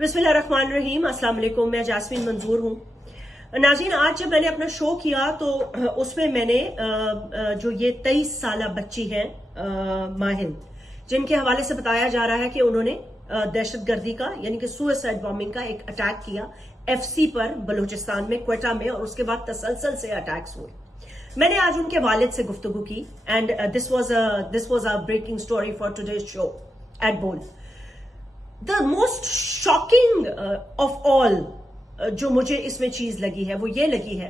बिस्मिल्लाहिर्रहमानिर्रहीम। अस्सलाम वालेकुम। मैं जास्मीन मंजूर हूँ। नाज़रीन, आज जब मैंने अपना शो किया तो उसमें मैंने जो ये 23 साल बच्ची है माहिल, जिनके हवाले से बताया जा रहा है कि उन्होंने दहशतगर्दी का यानी कि सुसाइड बॉम्बिंग का एक अटैक किया FC पर बलूचिस्तान में, क्वेटा में, और उसके बाद तसलसल से अटैक्स हुए। मैंने आज उनके वालिद से गुफ्तगू की and this was a breaking story for today's show at Bol. The most shocking of all जो मुझे इसमें चीज लगी है वो ये लगी है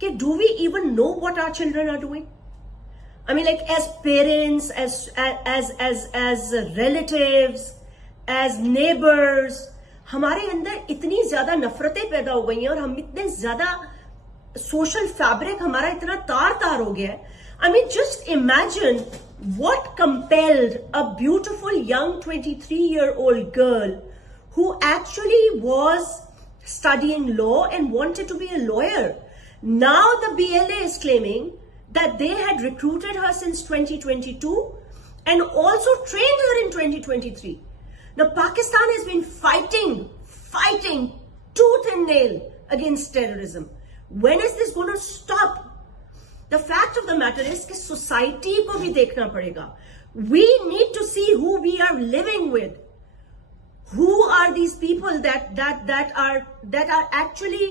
कि do we even know what our children are doing? I mean, like, as parents, as relatives, as neighbors, हमारे अंदर इतनी ज्यादा नफरतें पैदा हो गई हैं और हम इतने ज्यादा सोशल फैब्रिक हमारा इतना तार हो गया है. I mean, just imagine what compelled a beautiful young 23-year-old girl who actually was studying law and wanted to be a lawyer. Now the BLA is claiming that they had recruited her since 2022 and also trained her in 2023. Now Pakistan has been fighting tooth and nail against terrorism. When is this going to stop? The fact of the matter is कि society को भी देखना पड़ेगा. We need to see who we are living with. Who are these people that are actually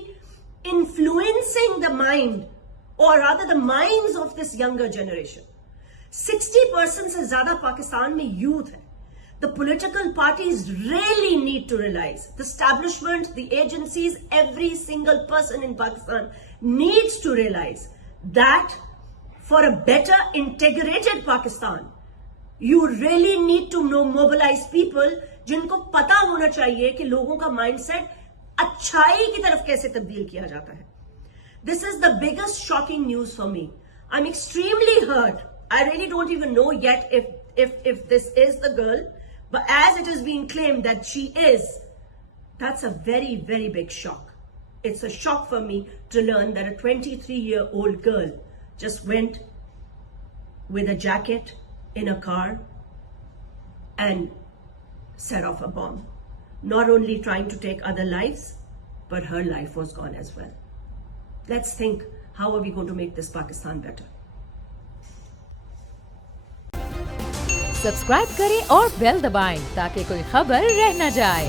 influencing the mind, or rather the minds of this younger generation? 60% से ज्यादा पाकिस्तान में youth है. The political parties really need to realize, the establishment, the agencies, every single person in Pakistan needs to realize that for a better integrated Pakistan, you really need to mobilize people जिनको पता होना चाहिए कि लोगों का mindset अच्छाई की तरफ कैसे तब्दील किया जाता है. This is the biggest shocking news for me. I'm extremely hurt. I really don't even know yet if this is the girl, but as it is being claimed that she is, that's a very, very big shock. It's a shock for me to learn that a 23-year-old girl just went with a jacket in a car and set off a bomb. Not only trying to take other lives, but her life was gone as well. Let's think, how are we going to make this Pakistan better? Subscribe करें और bell दबाएं ताकि कोई खबर रह न जाए.